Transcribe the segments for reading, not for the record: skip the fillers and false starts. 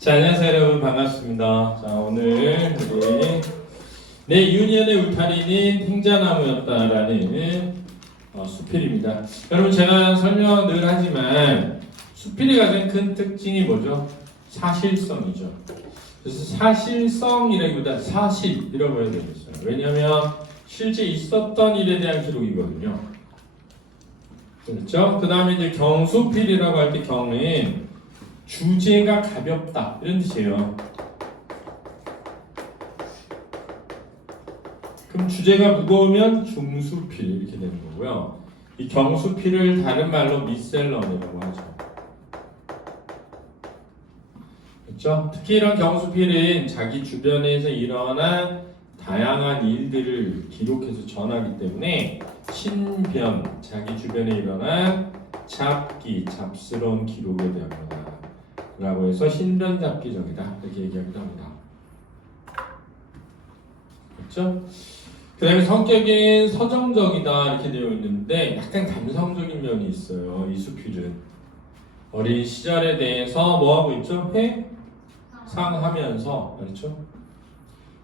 자, 안녕하세요 여러분, 반갑습니다. 자, 오늘 우리 내 유년의 울타리는 탱자나무였다라는 수필입니다. 여러분, 제가 설명 늘 하지만 수필이 가장 큰 특징이 뭐죠? 사실성이죠. 그래서 사실성이라기보다 사실이라고 해야 되겠어요. 왜냐하면 실제 있었던 일에 대한 기록이거든요. 그렇죠? 그 다음에 이제 경수필이라고 할 때 경은 주제가 가볍다 이런 뜻이에요. 그럼 주제가 무거우면 중수필 이렇게 되는 거고요. 이 경수필을 다른 말로 미셀럼이라고 하죠. 그렇죠? 특히 이런 경수필은 자기 주변에서 일어난 다양한 일들을 기록해서 전하기 때문에 신변, 자기 주변에 일어난 잡기, 잡스러운 기록에 대한 거다 라고 해서 신변잡기적이다 이렇게 얘기하기도 합니다. 그렇죠? 그 다음에 성격은 서정적이다 이렇게 되어 있는데 약간 감성적인 면이 있어요. 이 수필은 어린 시절에 대해서 뭐하고 있죠? 회상하면서, 그렇죠?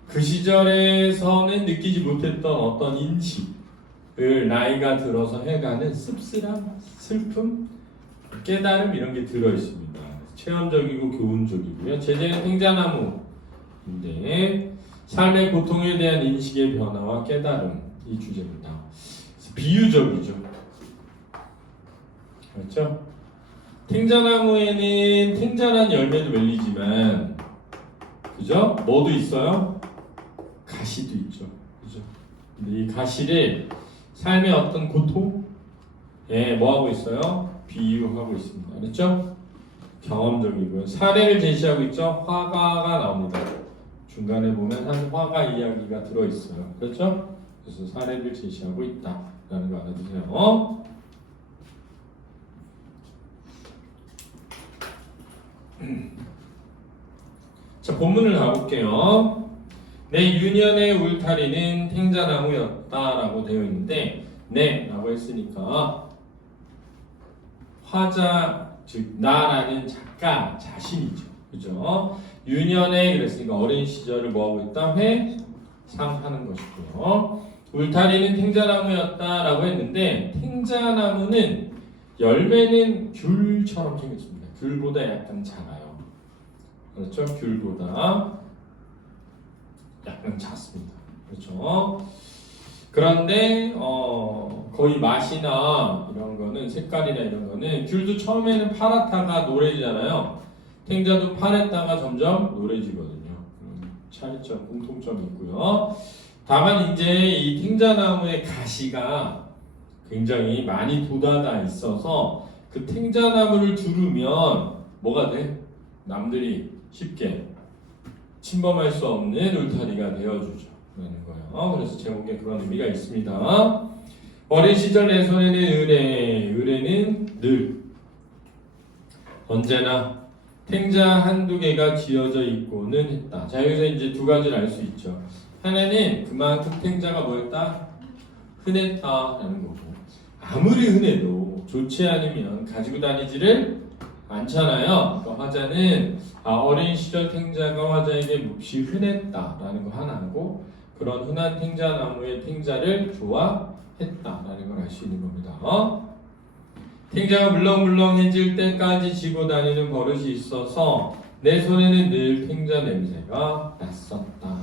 그 시절에서는 느끼지 못했던 어떤 인식을 나이가 들어서 해가는 씁쓸함, 슬픔, 깨달음 이런 게 들어있습니다. 체험적이고 교훈적이고요. 제재는 탱자나무인데 삶의 고통에 대한 인식의 변화와 깨달음 이 주제입니다. 비유적이죠. 그렇죠? 탱자나무에는 탱자란 열매도 맺리지만, 그죠? 뭐도 있어요? 가시도 있죠. 그죠? 근데 이 가시를 삶의 어떤 고통에 뭐하고 있어요? 비유하고 있습니다. 그렇죠? 경험적이고요. 사례를 제시하고 있죠. 화가가 나옵니다. 중간에 보면 한 화가 이야기가 들어있어요. 그렇죠? 그래서 사례를 제시하고 있다라는 거 알아두세요. 자, 본문을 가볼게요. 내 유년의 울타리는 탱자나무였다라고 되어 있는데, 네 라고 했으니까 화자 즉 나라는 작가 자신이죠. 그죠? 유년에 그랬으니까 어린 시절을 뭐하고 있다? 회상하는 것이고요. 울타리는 탱자나무였다라고 했는데 탱자나무는 열매는 귤처럼 생겼습니다. 귤보다 약간 작아요. 그렇죠? 귤보다 약간 작습니다. 그렇죠? 그런데 거의 맛이나 이런 거는 색깔이나 이런 거는 귤도 처음에는 파랗다가 노래지잖아요. 탱자도 파랬다가 점점 노래지거든요. 차이점, 공통점이 있고요. 다만 이제 이 탱자나무의 가시가 굉장히 많이 돋아나 있어서 그 탱자나무를 두르면 뭐가 돼? 남들이 쉽게 침범할 수 없는 울타리가 되어주죠. 라는 거예요. 그래서 제목에 그런 의미가 있습니다. 어린 시절 내 손에는 의뢰는 늘 언제나 탱자 한두 개가 쥐어져 있고는 했다. 자, 여기서 이제 두 가지를 알 수 있죠. 하나는 그만큼 탱자가 뭐였다? 흔했다라는 거고, 아무리 흔해도 좋지 않으면 가지고 다니지를 않잖아요. 그러니까 화자는 어린 시절 탱자가 화자에게 몹시 흔했다라는 거 하나고, 그런 흔한 탱자나무의 탱자를 좋아했다라는 걸 알 수 있는 겁니다. 탱자가 물렁물렁해질 때까지 지고 다니는 버릇이 있어서 내 손에는 늘 탱자 냄새가 났었다.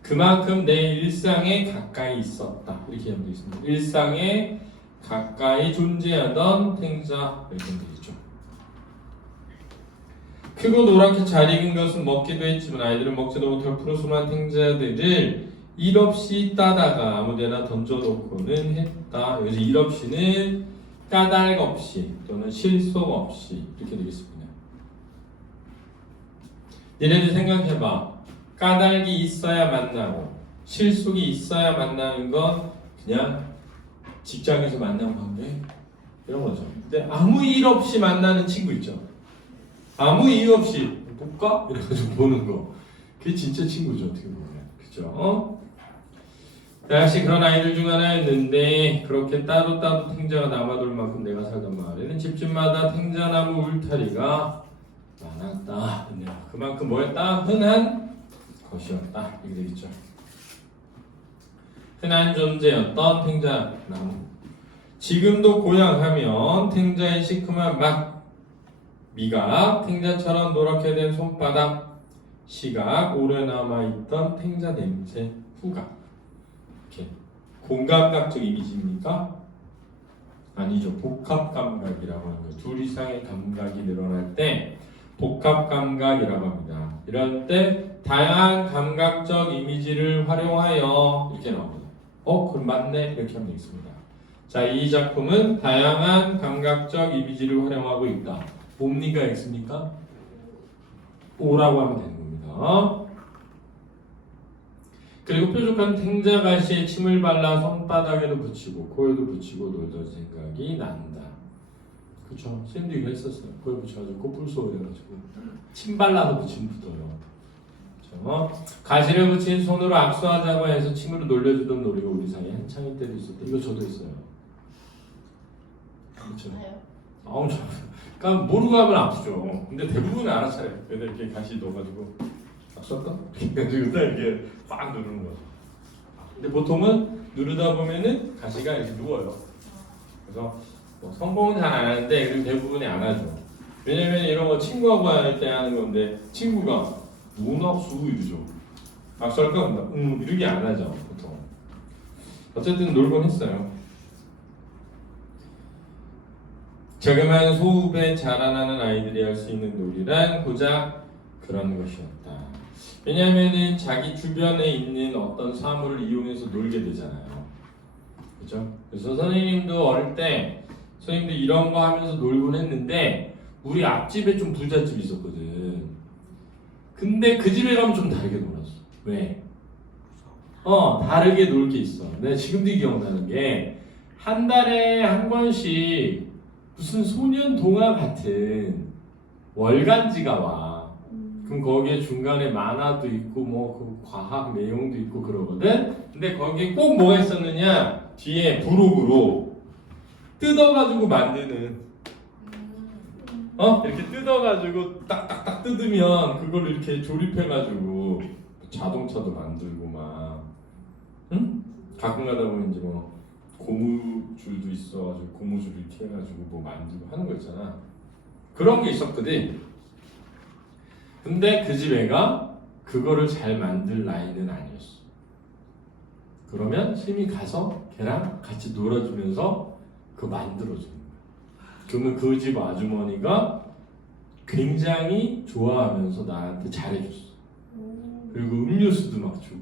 그만큼 내 일상에 가까이 있었다. 이렇게 하면 되겠습니다. 일상에 가까이 존재하던 탱자 이렇게 하면 되겠죠. 크고 노랗게 잘 익은 것은 먹기도 했지만 아이들은 먹지도 못할 푸르스름한 탱자들을 일 없이 따다가 아무데나 던져놓고는 했다. 여기서 일 없이는 까닭 없이 또는 실속 없이 이렇게 되겠습니다. 니네들 생각해봐. 까닭이 있어야 만나고 실속이 있어야 만나는 건 그냥 직장에서 만나는 관계 이런 거죠. 근데 아무 일 없이 만나는 친구 있죠. 아무 이유 없이 볼까? 이래가지고 보는 거. 그게 진짜 친구죠, 어떻게 보면. 그죠? 역시 그런 아이들 중 하나였는데, 그렇게 따도 탱자가 남아돌 만큼 내가 살던 마을에는 집집마다 탱자나무 울타리가 많았다. 그만큼 뭐였다? 흔한 것이었다. 이렇게 되겠죠. 흔한 존재였던 탱자나무. 지금도 고향하면 탱자의 시큼한 맛, 미각, 탱자처럼 노랗게 된 손바닥, 시각, 오래 남아있던 탱자 냄새, 후각. 이렇게 공감각적 이미지입니까? 아니죠. 복합감각이라고 하는 거예요. 둘 이상의 감각이 늘어날 때 복합감각이라고 합니다. 이럴 때 다양한 감각적 이미지를 활용하여 이렇게 나옵니다. 그럼 맞네. 이렇게 하면 되겠습니다. 자, 이 작품은 다양한 감각적 이미지를 활용하고 있다. 뭡니까? X입니까? O라고 하면 되는 겁니다. 그리고 뾰족한 탱자가시에 침을 발라 손바닥에도 붙이고 코에도 붙이고 놀던 생각이 난다. 그쵸? 쌤도 이거 했었어요. 코에 붙여가지고 코뿔소 해가지고 침 발라서 붙이면 붙어요. 그쵸? 가시를 붙인 손으로 악수하자고 해서 침으로 놀려주던 놀이가 우리 사이에 한창일 때도 있었대. 이거 저도 했어요. 그쵸? 아우, 그러니까 모르고 하면 아프죠. 근데 대부분 알아차려요. 근데 이렇게 가시 넣어가지고 악수할까? 그래가지고 딱 이렇게 빡 누르는 거죠. 근데 보통은 누르다 보면은 가시가 이렇게 누워요. 그래서 성공은 잘 안 하는데 그리고 대부분이 안 하죠. 왜냐면 이런 거 친구하고 할 때 하는 건데 친구가 문악수 이러죠. 악수할까? 이렇게 안 하죠 보통. 어쨌든 놀곤 했어요. 자그마한 소읍에 자라나는 아이들이 할 수 있는 놀이란 고작 그런 것이었다. 왜냐하면은 자기 주변에 있는 어떤 사물을 이용해서 놀게 되잖아요. 그죠? 그래서 선생님도 어릴 때 선생님도 이런 거 하면서 놀곤 했는데 우리 앞집에 좀 부잣집이 있었거든. 근데 그 집에 가면 좀 다르게 놀았어. 왜? 다르게 놀 게 있어. 내가 지금도 기억나는 게 한 달에 한 권씩 무슨 소년 동화 같은 월간지가 와. 그럼 거기에 중간에 만화도 있고 뭐 그 과학 내용도 있고 그러거든. 근데 거기에 꼭 뭐가 있었느냐? 뒤에 부록으로 뜯어가지고 만드는 이렇게 뜯어가지고 딱딱딱 뜯으면 그걸 이렇게 조립해가지고 자동차도 만들고 막 가끔 가다 보면 이제 뭐 고무줄도 있어가지고 고무줄을 이렇게 해가지고 뭐 만들고 하는 거 있잖아. 그런 게 있었거든. 근데 그 집 애가 그거를 잘 만들 나이는 아니었어. 그러면 쌤이 가서 걔랑 같이 놀아주면서 그거 만들어주는 거야. 그러면 그 집 아주머니가 굉장히 좋아하면서 나한테 잘해줬어. 그리고 음료수도 막 주고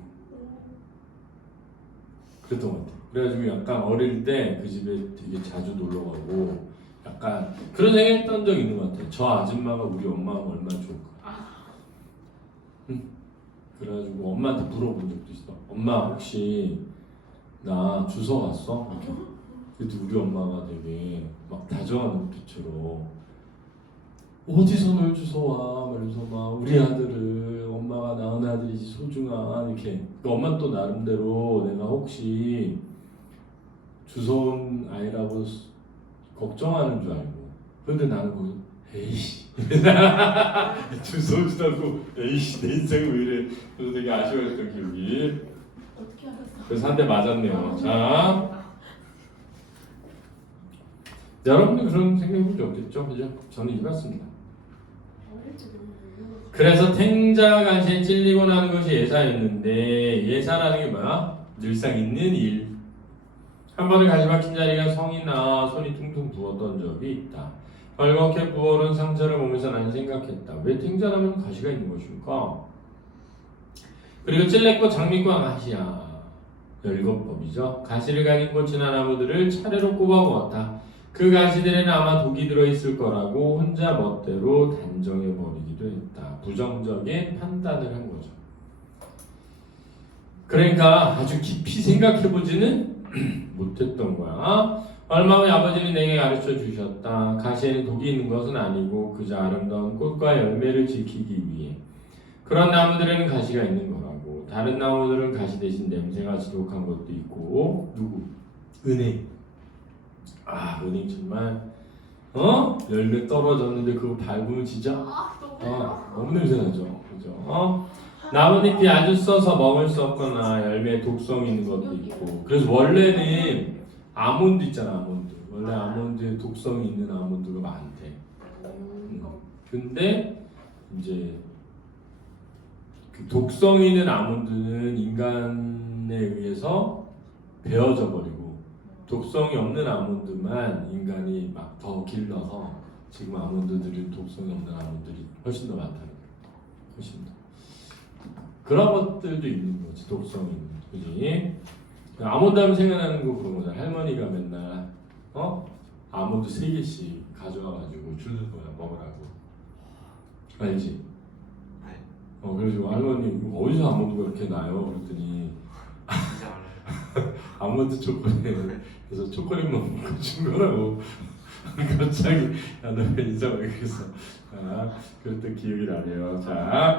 그랬던 것 같아. 그래가지고 약간 어릴 때 그 집에 되게 자주 놀러가고 약간 그런 생각 했던 적 있는 것 같아. 저 아줌마가 우리 엄마가 얼마나 좋을까. 그래가지고 엄마한테 물어본 적도 있어. 엄마 혹시 나 주워 갔어? 그래도 우리 엄마가 되게 막 다정한 눈빛으로 어디서 널 주워와? 말면서 막 우리 아들을 엄마가 낳은 아들이지 소중한 이렇게. 엄마 또 나름대로 내가 혹시 주워온 아이라고 걱정하는 줄 알고. 그런데 나는 거기 에이씨 주워오지도 않고 에이씨 내 인생은 왜 이래. 그래서 되게 아쉬워했던 기억이. 어떻게 알았어? 그래서 한 대 맞았네요. 자, 여러분도 그런 생각해본 적 없겠죠? 그죠? 저는 해봤습니다. 그래서 탱자가시에 찔리고 나는 것이 예사였는데 예사라는 게 뭐야? 늘상 있는 일. 한 번은 가시 박힌 자리가 성이 나 손이 퉁퉁 부었던 적이 있다. 벌겋게 부어오른 상처를 보면서 나는 생각했다. 왜 탱자라면 가시가 있는 것일까? 그리고 찔레꽃, 장미꽃, 가시야. 열거법이죠. 가시를 가진 꽃이나 나무들을 차례로 꼽아보았다. 그 가시들에는 아마 독이 들어있을 거라고 혼자 멋대로 단정해버리기도 했다. 부정적인 판단을 한 거죠. 그러니까 아주 깊이 생각해보지는 못했던 거야. 얼마 후에 아버지는 내게 가르쳐 주셨다. 가시에는 독이 있는 것은 아니고 그저 아름다운 꽃과 열매를 지키기 위해 그런 나무들에는 가시가 있는 거라고. 다른 나무들은 가시 대신 냄새가 지독한 것도 있고. 누구? 은행. 은행 정말 열매 떨어졌는데 그거 밟으면 진짜 너무 냄새 나죠. 그죠? 나뭇잎이 아주 써서 먹을 수 없거나 열매에 독성이 있는 것도 있고. 그래서 원래는 아몬드 있잖아, 아몬드. 원래 아몬드에 독성이 있는 아몬드가 많대. 근데 이제 그 독성 있는 아몬드는 인간에 의해서 베어져 버리고 독성이 없는 아몬드만 인간이 막 더 길러서 지금 아몬드들이 독성이 없는 아몬드들이 훨씬 더 많다는 거예요. 훨씬 더. 그런 것들도 있는 거지, 독성이 있는. 그지? 아몬드 하면 생각나는 거 그런 거잖아. 할머니가 맨날 아몬드 3개씩 가져와가지고 주는 거야, 먹으라고. 알지? 그래가지고 할머니 어디서 아몬드가 이렇게 나요? 그랬더니 아몬드 초콜릿 그래서 초콜릿만 먹고 준 거라고. 갑자기 너 왜 인사가 왜 그랬어? 그랬던 기억이 나네요. 자,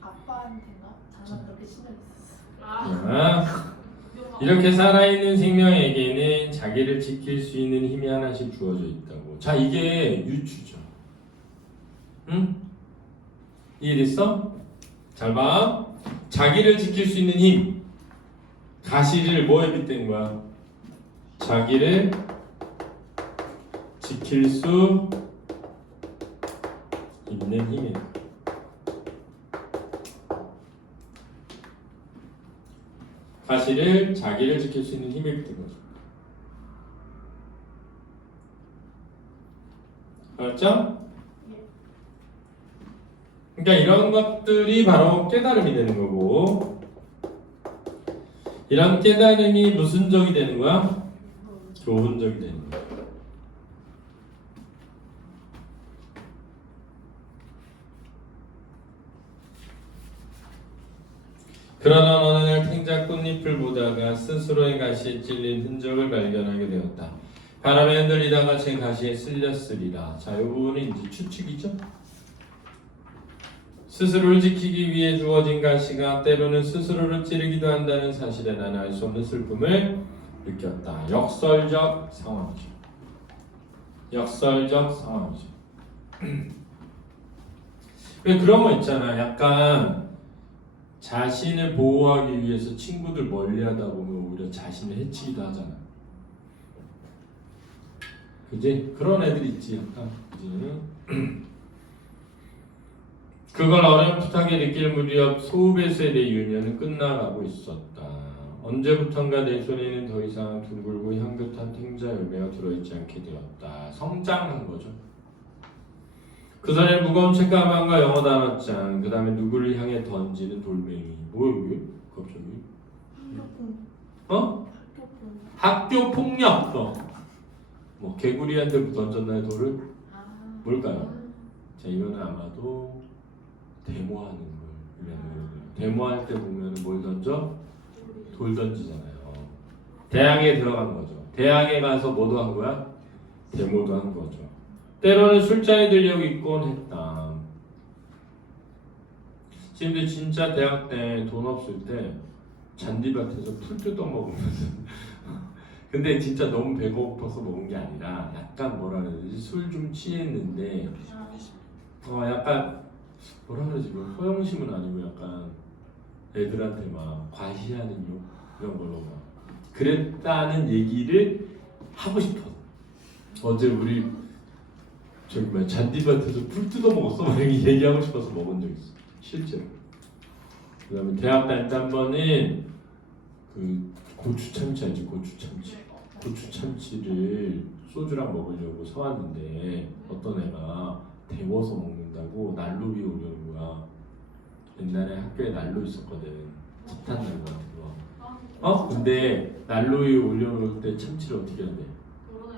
아빠한테가 장난 그렇게 심했었어. 이렇게 살아있는 생명에게는 자기를 지킬 수 있는 힘이 하나씩 주어져 있다고. 자, 이게 유추죠. 응? 이해됐어? 잘 봐. 자기를 지킬 수 있는 힘. 가시를 뭐에 빗댄 거야? 자기를 지킬 수 있는 힘이야. 가시를 자기를 지킬 수 있는 힘에 빗댄 거죠. 알았죠? 그러니까 이런 것들이 바로 깨달음이 되는 거고, 이런 깨달음이 무슨 적이 되는 거야? 좋은 적이 되는 거야. 그러던 어느 날 탱자 꽃잎을 보다가 스스로의 가시에 찔린 흔적을 발견하게 되었다. 바람에 흔들리다가 제 가시에 쓸렸으리라. 자, 이 부분은 이제 추측이죠. 스스로를 지키기 위해 주어진 가시가 때로는 스스로를 찌르기도 한다는 사실에 나는 알 수 없는 슬픔을 느꼈다. 역설적 상황이죠. 역설적 상황이죠. 왜 그런 거 있잖아. 약간 자신을 보호하기 위해서 친구들 멀리하다 보면 오히려 자신을 해치기도 하잖아. 그지? 그런 애들 있지. 약간. 그지? 그걸 어렴풋하게 느낄 무렵 소우베스의 유년은 끝나가고 있었다. 언제부턴가 내 손에는 더 이상 둥글고 향긋한 탱자 열매가 들어있지 않게 되었다. 성장한 거죠. 그 전에 무거운 책가방과 영어 단어장, 그 다음에 누구를 향해 던지는 돌멩이. 뭐야 이게? 갑자기? 학교 폭력. 뭐 개구리한테 던졌나요 돌을? 뭘까요? 자, 이거는 아마도 데모하는 걸. 데모할 때 보면 뭘 던져? 돌 던지잖아요. 대학에 들어간 거죠. 대학에 가서 뭐도 한 거야? 데모도 한 거죠. 때로는 술잔에 들려고 있곤 했다. 지금도 진짜 대학 때 돈 없을 때 잔디밭에서 풀 뜯어 먹으면서 근데 진짜 너무 배가 고파서 먹은 게 아니라 약간 뭐라 그러지? 술 좀 취했는데 약간 뭐라 그러지? 허영심은 아니고 약간 애들한테 막 과시하는 욕 이런 걸로 막 그랬다는 얘기를 하고 싶어. 어제 우리 저기 뭐야 잔디밭에서 풀 뜯어 먹었어 막 이렇게 얘기하고 싶어서 먹은 적 있어. 실제로. 그다음에 대학 다닐 때 한 번은 그 고추 참치 알지? 고추 참치를 소주랑 먹으려고 사왔는데 어떤 애가 데워서 먹는다고 난로 위에 올려놓은 거야. 옛날에 학교에 난로 있었거든. 집탄 난로 같은 거. 근데 난로 위에 올려놓을 때 참치를 어떻게 해야 돼?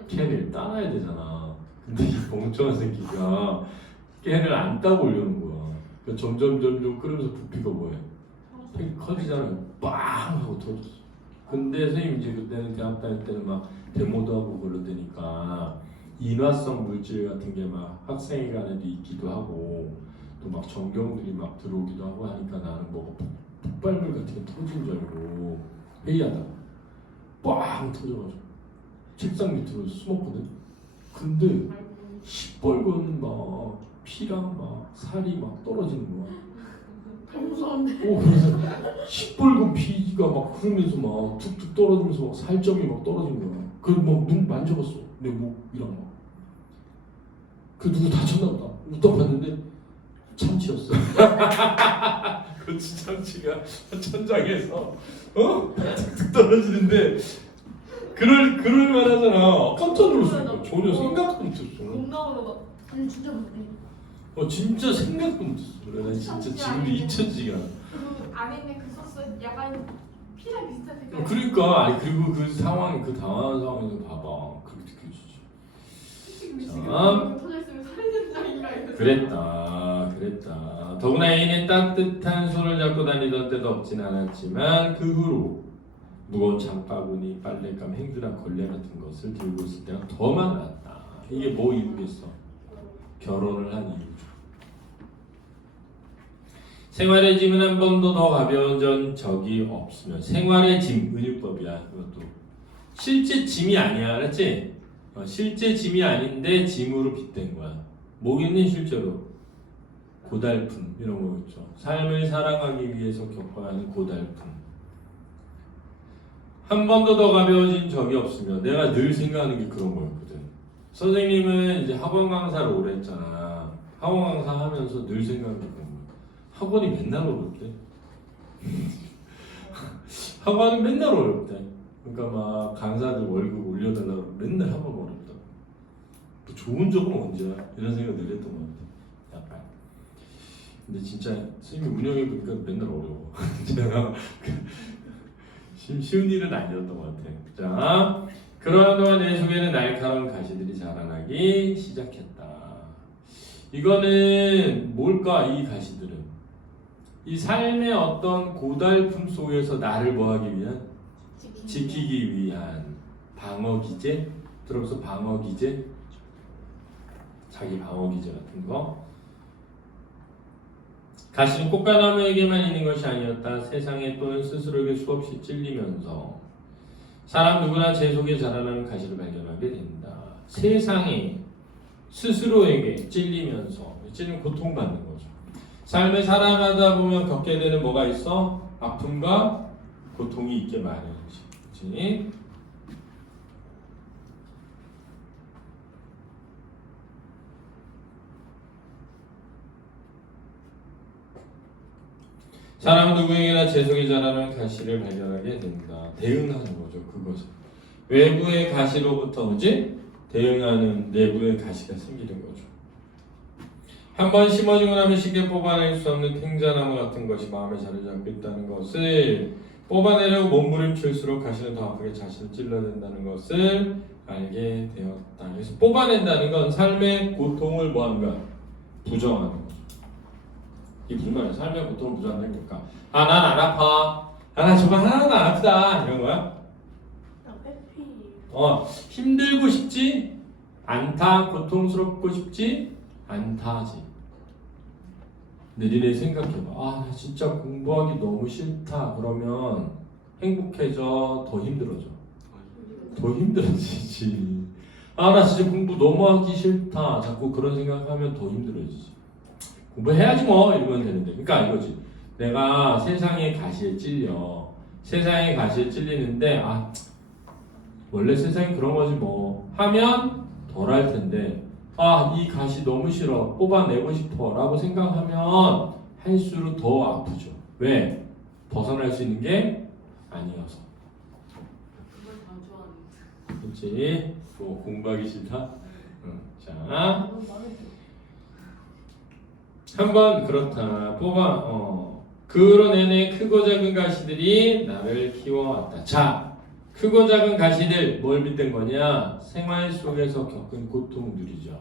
캔을 따놔야 되잖아. 근데 이 멍청한 새끼가 캔을 안 따고 올려놓은 거야. 그러니까 점점 끓으면서 부피가 뭐해? 커지잖아. 빵 하고 터졌어. 근데 선생님 이제 그때는 대학 다닐 때는 막 데모도 하고 그러다니까 인화성 물질 같은 게 막 학생회 간에도 있기도 하고 또 막 전경들이 막 들어오기도 하고 하니까 나는 뭐가 폭발물 같은 게 터진 줄 알고 회의하다가 빵 터져가지고 책상 밑으로 숨었거든. 근데 시뻘건 막 피랑 막 살이 막 떨어지는 거야. 무서운데. 그래서 시뻘건 피가 막 흐르면서 막 툭툭 떨어지면서 막 살점이 막 떨어진 거야. 그막눈 만져봤어. 내 목이랑 막. 그 누구 다쳤나 보다. 웃다 봤는데 참치였어. 그 참치가 천장에서 툭툭 떨어지는데 그럴 만하잖아. 깜짝 놀랐어. 전혀 생각도 못했어. 공감으로 막. 아니 진짜 무서워. 진짜 생각도 못했어. 그래, 난 진짜 지금도 잊혀지지가 않아. 그 안에 있는 그 소스 약간 피랑 비슷한 색깔. 그러니까 아니 그리고 그 상황 그 당황한 상황에서 봐봐 그렇게 느껴지지. 지금 자, 터져 있으면 살인 현장인가 이거. 그랬다. 더구나 애인의 따뜻한 손을 잡고 다니던 때도 없진 않았지만 그 후로 무거운 장바구니, 빨랫감, 행주랑 걸레 같은 것을 들고 있을 때가 더 많았다. 이게 뭐 이유겠어? 결혼을 한 이유죠. 생활의 짐은 한 번도 더 가벼운 적이 없으면 생활의 짐, 은유법이야. 이것도 실제 짐이 아니야, 알았지? 실제 짐이 아닌데 짐으로 빗댄 거야. 뭐겠니 실제로? 고달픔 이런 거 있죠. 삶을 살아가기 위해서 겪어야 하는 고달픔. 한 번도 더 가벼워진 적이 없으면 내가 늘 생각하는 게 그런 거였거든. 선생님은 이제 학원 강사를 오래 했잖아. 학원 강사 하면서 늘 생각하는 게 그런 거야. 학원이 맨날 어렵대. 학원은 맨날 어렵대. 그러니까 막 강사들 월급 올려달라고 맨날 학원 어렵다고. 또 좋은 적은 언제야? 이런 생각 늘 했던 것 같아. 약간. 근데 진짜 선생님이 운영해 보니까 맨날 어려워. 제가 쉬운 일은 아니었던 것 같아. 자, 그러한 동안 내 속에는 날카로운 가시들이 자라나기 시작했다. 이거는 뭘까? 이 가시들은 이 삶의 어떤 고달픔 속에서 나를 뭐하기 위한? 지키기 위한 방어 기제? 들어서 방어 기제? 자기 방어 기제 같은 거. 가시는 꽃가나무에게만 있는 것이 아니었다. 세상에 또는 스스로에게 수없이 찔리면서 사람 누구나 제 속에 자라나는 가시를 발견하게 된다. 세상에 스스로에게 찔리면서 찔리면 고통받는 거죠. 삶을 살아가다 보면 겪게 되는 뭐가 있어? 아픔과 고통이 있게 마련이지. 그렇지? 사람은 누구에게나 제 속에 자라는 가시를 발견하게 된다. 대응하는 거죠. 그것을. 외부의 가시로부터 오지 대응하는 내부의 가시가 생기는 거죠. 한번 심어지고 나면 쉽게 뽑아낼 수 없는 탱자나무 같은 것이 마음에 자리 잡고 있다는 것을 뽑아내려고 몸부림칠수록 가시는 더 아프게 자신을 찔러댄다는 것을 알게 되었다. 그래서 뽑아낸다는 건 삶의 고통을 뭐한가? 부정하는 거죠. 이게 무슨 말이야? 삶의 고통을 부정한다는 거니까 난 안 아파. 나 정말 하나도 안 아프다. 이런 거야? 힘들고 싶지 않다. 고통스럽고 싶지 않다지. 근데 니네 생각해봐. 나 진짜 공부하기 너무 싫다. 그러면 행복해져? 더 힘들어져? 더 힘들어지지. 나 진짜 공부 너무 하기 싫다. 자꾸 그런 생각하면 더 힘들어지지. 공부해야지 뭐 이러면 되는데. 그러니까 이거지. 내가 세상의 가시에 찔려. 세상의 가시에 찔리는데 원래 세상이 그런 거지 뭐 하면 덜 할 텐데 이 가시 너무 싫어 뽑아내고 싶어 라고 생각하면 할수록 더 아프죠. 왜? 벗어날 수 있는 게 아니어서. 그걸 더 좋아하는. 그렇지? 뭐 공부하기 싫다? 자 한번 그렇다 그런 내내 크고 작은 가시들이 나를 키워왔다. 자 크고 작은 가시들 뭘 빗댄 거냐? 생활 속에서 겪은 고통들이죠.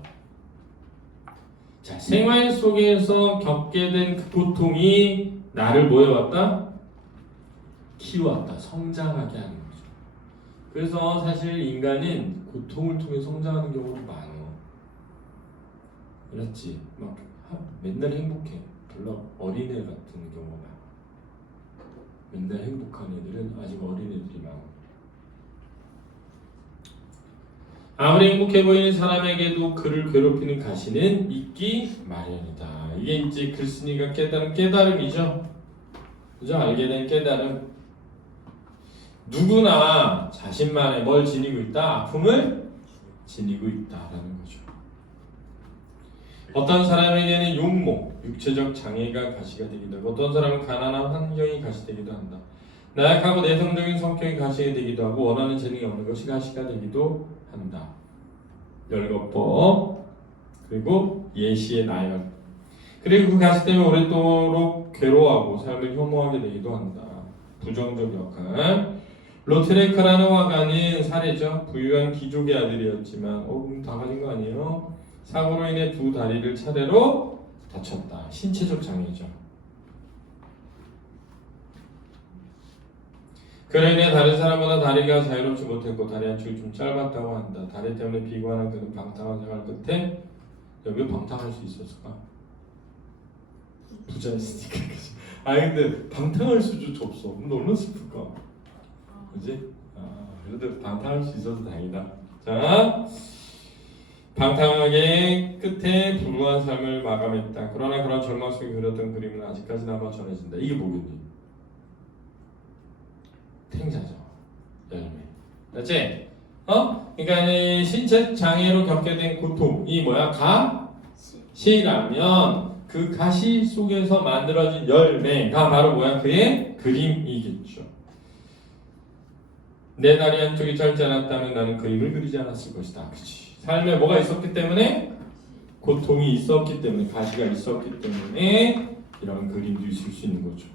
자, 생활 속에서 겪게 된 그 고통이 나를 뭐해왔다? 키워왔다. 성장하게 하는 거죠. 그래서 사실 인간은 고통을 통해 성장하는 경우가 많아. 그렇지? 막 맨날 행복해. 별로 어린애 같은 경우가 많아. 맨날 행복한 애들은 아직 어린애들이 많아. 아무리 행복해 보이는 사람에게도 그를 괴롭히는 가시는 있기 마련이다. 이게 이제 글쓴이가 깨달은 깨달음이죠. 그죠? 알게 된 깨달음. 누구나 자신만의 뭘 지니고 있다? 아픔을 지니고 있다라는 거죠. 어떤 사람에게는 용모, 육체적 장애가 가시가 되기도 하고 어떤 사람은 가난한 환경이 가시되기도 한다. 나약하고 내성적인 성격이 가시가 되기도 하고 원하는 재능이 없는 것이 가시가 되기도 한다. 열거법 그리고 예시의 나열 그리고 그 가시 때문에 오랫도록 괴로워하고 삶을 혐오하게 되기도 한다. 부정적 역할 로트레카라는 화가는 사례죠. 부유한 귀족의 아들이었지만 다 가진 거 아니에요? 사고로 인해 두 다리를 차례로 다쳤다. 신체적 장애죠. 그로 인해 다른 사람보다 다리가 자유롭지 못했고 다리 한쪽이 좀 짧았다고 한다. 다리 때문에 비관한 그는 방탕한 생활 끝에 왜 방탕할 수 있었을까? 부자였으니까. 근데 방탕할 수조차 없어. 근데 얼마나 슬플까? 그지? 그래도 방탕할 수 있어서 다행이다. 자, 방탕하게 끝에 불우한 삶을 마감했다. 그러나 그런 절망 속에 그렸던 그림은 아직까지나마 전해진다. 이게 뭐겠니? 탱자죠. 열매. 맞지? 그러니까 이 신체 장애로 겪게 된 고통이 뭐야? 가시라면 그 가시 속에서 만들어진 열매가 바로 뭐야? 그의 그림이겠죠. 내 다리 한쪽이 짧지 않았다면 나는 그림을 그리지 않았을 것이다. 그치? 삶에 뭐가 있었기 때문에 고통이 있었기 때문에 가시가 있었기 때문에 이런 그림도 있을 수 있는 거죠.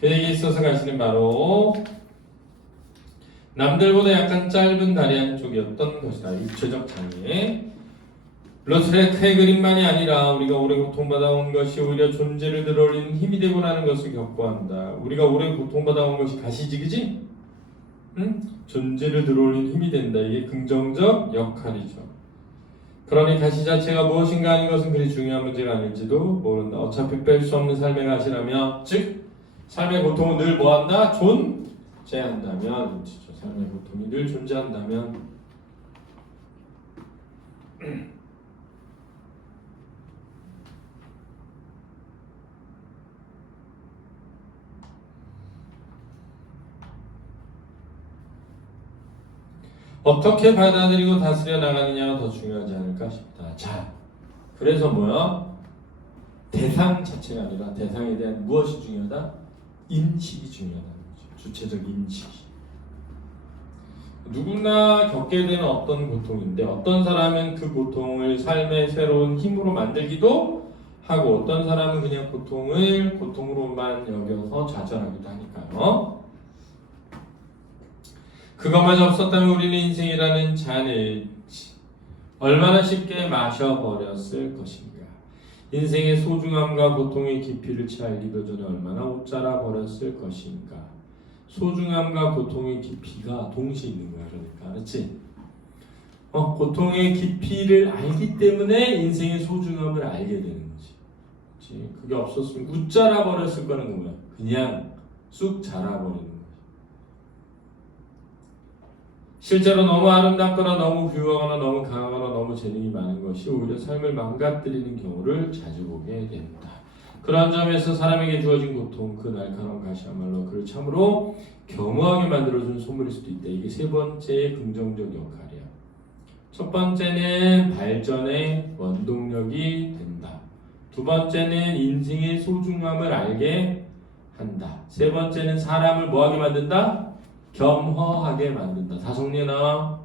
그에게 있어서 가시는 바로 남들보다 약간 짧은 다리 한쪽이었던 것이다. 육체적 장애. 로트레크의 그림만이 아니라 우리가 오래 고통받아온 것이 오히려 존재를 들어올리는 힘이 되고 나는 것을 겪고한다. 우리가 오래 고통받아온 것이 가시지, 그지? 응? 존재를 들어올리는 힘이 된다. 이게 긍정적 역할이죠. 그러니 가시 자체가 무엇인가 하는 것은 그리 중요한 문제가 아닐지도 모른다. 어차피 뺄 수 없는 삶의 가시라며, 즉 삶의 고통은 늘 뭐한다? 존재한다면, 삶의 고통이 늘 존재한다면 어떻게 받아들이고 다스려 나가느냐가 더 중요하지 않을까 싶다. 자, 그래서 뭐야? 대상 자체가 아니라 대상에 대한 무엇이 중요하다? 인식이 중요하다는 거죠. 주체적 인식이. 누구나 겪게 되는 어떤 고통인데 어떤 사람은 그 고통을 삶의 새로운 힘으로 만들기도 하고 어떤 사람은 그냥 고통을 고통으로만 여겨서 좌절하기도 하니까요. 그것마저 없었다면 우리는 인생이라는 잔을 얼마나 쉽게 마셔버렸을 것인가. 인생의 소중함과 고통의 깊이를 채 알기도 전에 얼마나 옷자라 버렸을 것인가. 소중함과 고통의 깊이가 동시에 있는 거야. 그러니까 그렇지? 고통의 깊이를 알기 때문에 인생의 소중함을 알게 되는 거지. 그렇지? 그게 없었으면 웃자라 버렸을 거는 뭐야? 그냥 쑥 자라버리는 거야. 실제로 너무 아름답거나 너무 부유하거나 너무 강하거나 너무 재능이 많은 것이 오히려 삶을 망가뜨리는 경우를 자주 보게 된다. 그러한 점에서 사람에게 주어진 고통, 그 날카로운 가시야말로 그를 참으로 겸허하게 만들어준 선물일 수도 있다. 이게 세 번째의 긍정적 역할이야. 첫 번째는 발전의 원동력이 된다. 두 번째는 인생의 소중함을 알게 한다. 세 번째는 사람을 뭐하게 만든다? 겸허하게 만든다. 다 정리해놔.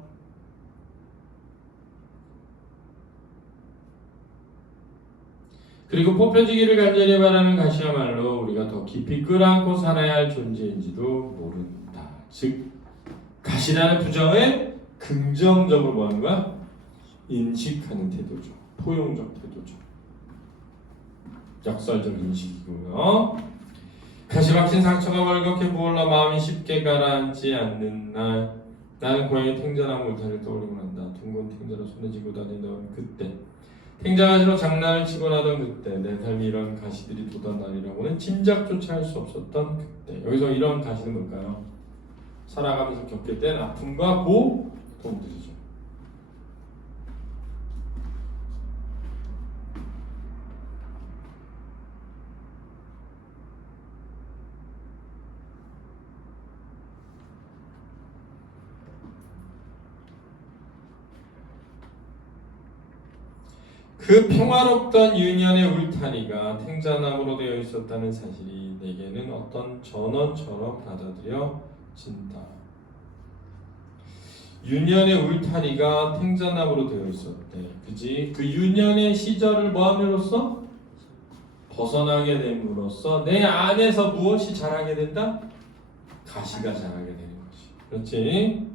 그리고 뽑혀지기를 간절히 바라는 가시야말로 우리가 더 깊이 끌어안고 살아야 할 존재인지도 모른다. 즉 가시라는 부정을 긍정적으로 뭐 하는 거야? 인식하는 태도죠. 포용적 태도죠. 역설적 인식이고요. 가시박힌 상처가 월곡해 부을러 마음이 쉽게 가라앉지 않는 날 나는 고향의 탱자나무 울타리를 떠올리고 난다. 둥근 탱자로 손에 쥐고 다니던 그때 탱자가지로 장난을 치고 나던 그때 내 삶이 이런 가시들이 돋던 날이라고는 짐작조차 할 수 없었던 그때. 여기서 이런 가시는 뭘까요? 살아가면서 겪게 된 아픔과 고통들이죠. 그 평화롭던 유년의 울타리가 탱자나무로 되어 있었다는 사실이 내게는 어떤 전언처럼 받아들여진다. 유년의 울타리가 탱자나무로 되어 있었대. 그지? 그 유년의 시절을 뭐함으로써? 벗어나게 됨으로써 내 안에서 무엇이 자라게 된다? 가시가 자라게 되는 것이. 그렇지?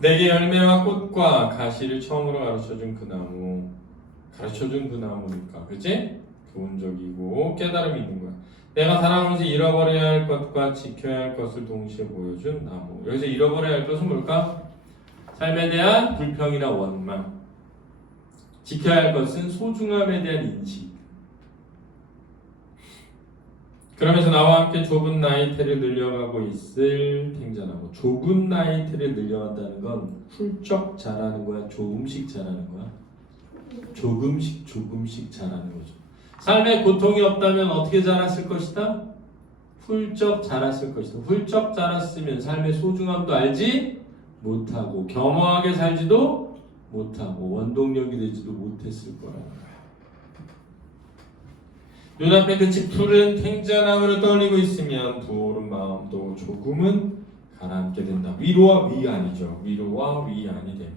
내게 열매와 꽃과 가시를 처음으로 가르쳐준 그 나무, 가르쳐준 그 나무니까, 그치? 교훈적이고 깨달음이 있는 거야. 내가 살아가면서 잃어버려야 할 것과 지켜야 할 것을 동시에 보여준 나무. 여기서 잃어버려야 할 것은 뭘까? 삶에 대한 불평이나 원망. 지켜야 할 것은 소중함에 대한 인식. 그러면서 나와 함께 좁은 나이테를 늘려가고 있을 탱자나무. 좁은 나이테를 늘려간다는 건 훌쩍 자라는 거야? 조금씩 자라는 거야? 조금씩 자라는 거죠. 삶에 고통이 없다면 어떻게 자랐을 것이다? 훌쩍 자랐을 것이다. 훌쩍 자랐으면 삶의 소중함도 알지 못하고 겸허하게 살지도 못하고 원동력이 되지도 못했을 거라는 거야. 눈앞에 그치 푸른 탱자나무를 떠올리고 있으면 부어오른 마음도 조금은 가라앉게 된다. 위로와 위안이죠. 위로와 위안이 됩니다.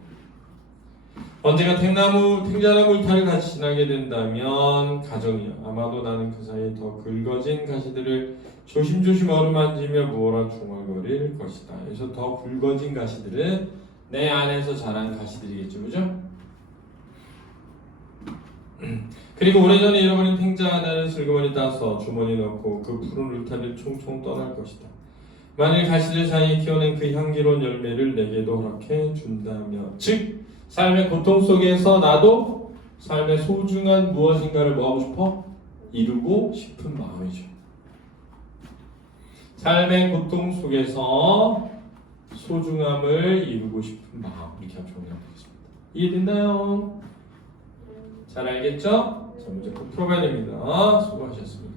언젠가 탱자나무 울타리를 같이 지나게 된다면 가정이야. 아마도 나는 그 사이에 더 굵어진 가시들을 조심조심 어루만지며 무어라 중얼거릴 것이다. 그래서 더 굵어진 가시들은 내 안에서 자란 가시들이겠죠. 그죠? 그리고 오래전에 잃어버린 탱자 하나를 슬그머니 따서 주머니에 넣고 그 푸른 울타리를 총총 떠날 것이다. 만일 가시들 사이에 키워낸 그 향기로운 열매를 내게도 허락해 준다면, 즉 삶의 고통 속에서 나도 삶의 소중한 무엇인가를 뭐하고 싶어? 이루고 싶은 마음이죠. 삶의 고통 속에서 소중함을 이루고 싶은 마음, 이렇게 정리하면 되겠습니다. 이해됐나요? 잘 알겠죠? 자, 문제 꼭 풀어봐야 됩니다. 수고하셨습니다.